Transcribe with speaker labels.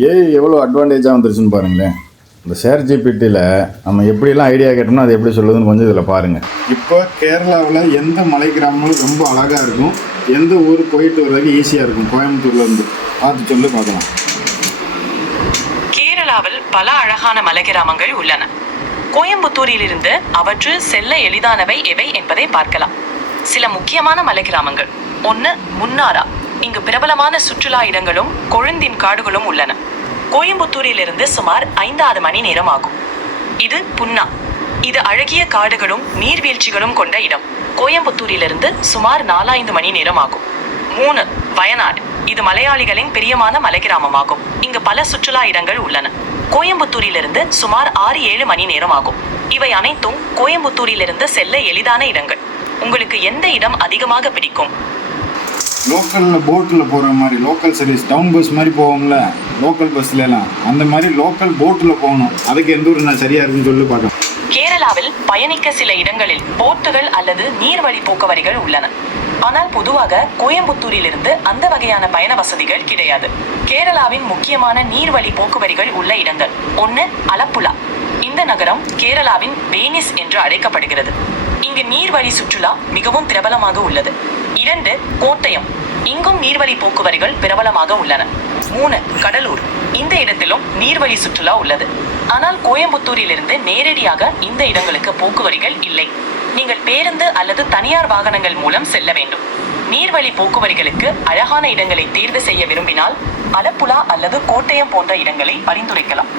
Speaker 1: AI எவ்வளோ அட்வான்டேஜாக வந்துருச்சுன்னு பாருங்களேன். இந்த ஷேர் ஜிபிடியில் நம்ம எப்படிலாம் ஐடியா கேட்டோம்னா அது எப்படி சொல்லுதுன்னு கொஞ்சம் இதில் பாருங்கள் இப்போ கேரளாவில் எந்த மலை கிராமங்களும் ரொம்ப அழகாக இருக்கும். எந்த ஊர் போயிட்டு வர்றதுக்கு ஈஸியாக இருக்கும். கோயம்புத்தூர்லேருந்து பார்த்து சொல்லி பார்க்கலாம்.
Speaker 2: கேரளாவில் பல அழகான மலை கிராமங்கள் உள்ளன. கோயம்புத்தூரிலிருந்து அவற்றில் செல்ல எளிதானவை எவை என்பதை பார்க்கலாம். சில முக்கியமான மலை கிராமங்கள். ஒன்று முன்னாரா? இங்கு பிரபலமான சுற்றுலா இடங்களும் கொழுந்தின் காடுகளும் உள்ளன. கோயம்புத்தூரிலிருந்து சுமார் ஐந்தாறு மணி நேரம் ஆகும். இது புன்னா. இது அழகிய காடுகளும் நீர்வீழ்ச்சிகளும் கொண்ட இடம். கோயம்புத்தூரிலிருந்து சுமார் நாலாய்ந்து மணி நேரம் ஆகும். மூணு. வயநாடு. இது மலையாளிகளின் பிரியமான மலை கிராமமாகும் இங்கு பல சுற்றுலா இடங்கள் உள்ளன. கோயம்புத்தூரிலிருந்து சுமார் ஆறு ஏழு மணி நேரம் ஆகும். இவை அனைத்தும் கோயம்புத்தூரிலிருந்து செல்ல எளிதான இடங்கள். உங்களுக்கு எந்த இடம் அதிகமாக பிடிக்கும்?
Speaker 1: லோக்கலில் போட்டில் போகிற மாதிரி லோக்கல் சர்வீஸ் டவுன் பஸ் மாதிரி போவோம்ல லோக்கல் பஸ்லலாம் அந்த மாதிரி லோக்கல் போட்டில் போகணும். அதுக்கு எந்த ஊர் நான் சரியாக இருக்குன்னு சொல்லி பார்க்கலாம்.
Speaker 2: கேரளாவில் பயணிக்க சில இடங்களில் போட்டுகள் அல்லது நீர்வழி போக்குவரிகள் உள்ளன. ஆனால் பொதுவாக கோயம்புத்தூரிலிருந்து அந்த வகையான பயண வசதிகள் கிடையாது. கேரளாவின் முக்கியமான நீர்வழி போக்குவரிகள் உள்ள இடங்கள். ஒன்று அலப்புழா. இந்த நகரம் கேரளாவின் வேனிஸ் என்று அழைக்கப்படுகிறது. இங்கு நீர்வழி சுற்றுலா மிகவும் பிரபலமாக உள்ளது. இரண்டு கோட்டயம். இங்கும் நீர்வழி போக்குவரிகள் பிரபலமாக உள்ளன. மூணு கடலூர். இந்த இடத்திலும் நீர்வழி சுற்றுலா உள்ளது. ஆனால் கோயம்புத்தூரிலிருந்து நேரடியாக இந்த இடங்களுக்கு போக்குவரிகள் இல்லை. நீங்கள் பேருந்து அல்லது தனியார் வாகனங்கள் மூலம் செல்ல வேண்டும். நீர்வழி போக்குவரிகளுக்கு அழகான இடங்களை தேர்வு செய்ய விரும்பினால் அலப்புழா அல்லது கோட்டயம் போன்ற இடங்களை பரிந்துரைக்கலாம்.